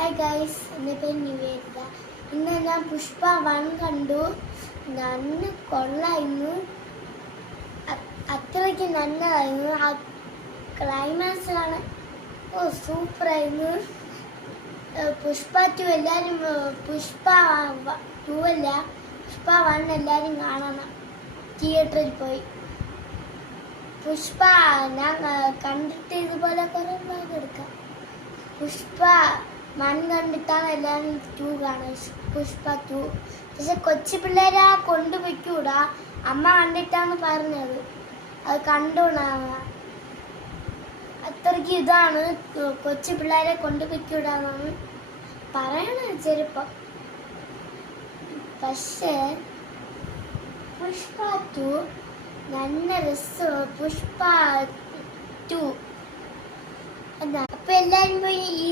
Hi guys, എൻ്റെ പേര് നിവേദിത. ഇന്ന് ഞാൻ പുഷ്പ 1 കണ്ടു. നല്ല കൊള്ളായിരുന്നു, അത്രയ്ക്ക് നല്ലതായിരുന്നു. ആ ക്ലൈമാക്സ് ആണ് സൂപ്പറായിരുന്നു. പുഷ്പ 2 എല്ലാവരും, പുഷ്പ 2 അല്ല, പുഷ്പ 1 എല്ലാവരും കാണണം, തിയേറ്ററിൽ പോയി. പുഷ്പ ഞാൻ കണ്ടിട്ട് ഇതുപോലെ കുറേ ഭാഗം എടുക്കാം. പുഷ്പ 1 കണ്ടിട്ടാണ് എല്ലാവരും 2 കാണുക, പുഷ്പ 2. പക്ഷെ കൊച്ചു പിള്ളേരെ കൊണ്ടുപോയിക്കൂടാ, അമ്മ കണ്ടിട്ടാണ് പറഞ്ഞത്, അത് കണ്ടോണ. അത്രയ്ക്ക് ഇതാണ്, കൊച്ചു പിള്ളേരെ കൊണ്ടുപോയിക്കൂടാന്നാണ് പറയണത് ചെറുപ്പം. പക്ഷേ പുഷ്പ 2 നല്ല രസം. പുഷ്പ 2 എന്താ, അപ്പൊ എല്ലാവരും പോയി ഈ